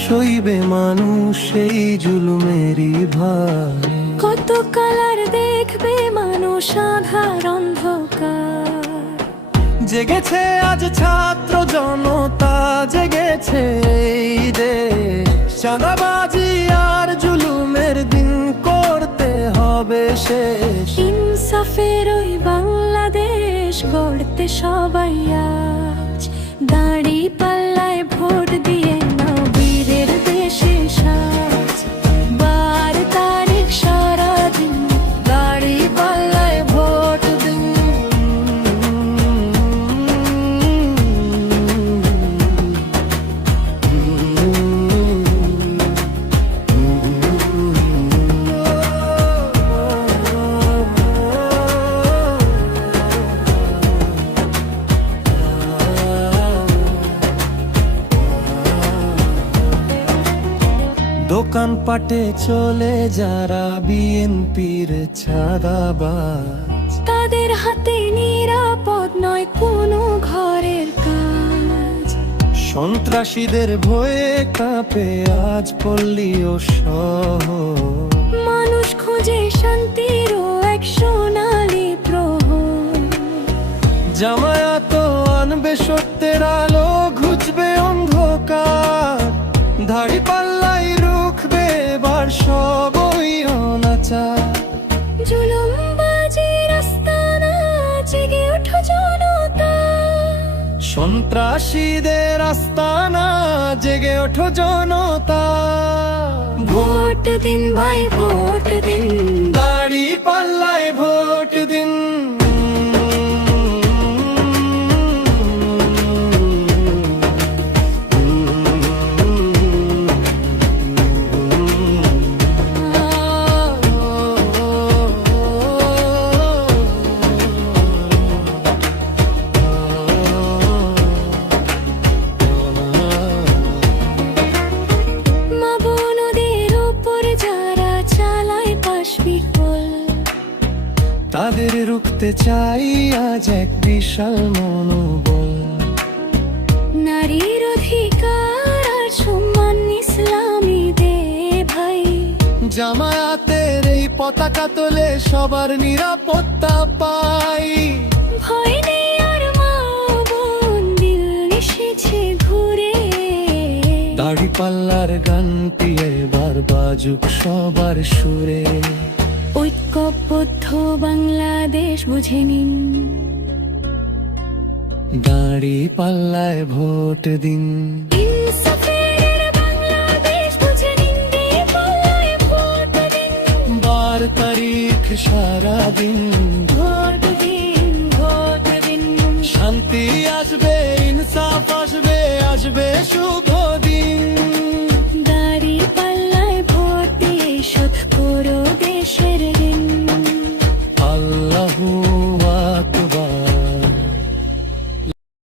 সইবে মানুষ সেই জুলুমেরই ভার কত কালার দেখবে মানুষ আধার অন্ধকার। জেগেছে আজ ছাত্র জনতা জেগেছে এই দেশ। চাঁদাবাজি আর জুলুমের দিন করতে হবে শেষ। ইনসাফের ওই বাংলাদেশ গড়তে সবাই আজ দাড়ি পাল্লায় ভোট দিয়ে দোকান পাটে চলে যারা বিএনপির ছাদাবাজ। তাদের হাতে নিরাপদ নয় কোনো ঘরের কাজ। সন্ত্রাসীদের ভয়ে কাঁপে আজ পল্লীও শহর। মানুষ খুঁজে শান্তিরও এক সোনালি প্রহর। জামায়াত আনবে সত্যের আলো ঘুচবে অন্ধকার। ধাড়ি পাল্লাই এবার সব ওই জুলুম জুলুমবাজি রাস্তা না জেগে ওঠো জনতা। সন্ত্রাসীদের আস্তানা জেগে ওঠো জনতা। ভোট দিন ভাই ভোট দিন। দাড়ি তাদের রুখতে চাই আজ এক বিশাল মনোবল। নারীর অধিকার আর সম্মান ইসলামী দে ভাই। জামায়াতের এই পতাকা তোলে সবার নিরাপত্তা পাই। ভয় নেই আর মা বোন দিল এসেছে ঘুরে। দাড়ি পাল্লার গানটি এবার বাজুক সবার সুরে। ঐক্যবদ্ধ বাংলাদেশ বুঝে নিন। দাড়ি পাল্লায় ভোট দিন। বার তারিখ সারাদিন। ভোট দিন ভোট দিন। শান্তি আসবে ইনসাফ আসবে আসবে শুভ দিন। দাড়ি পাল্লায় ভোট দেশ শোধ করো দেশের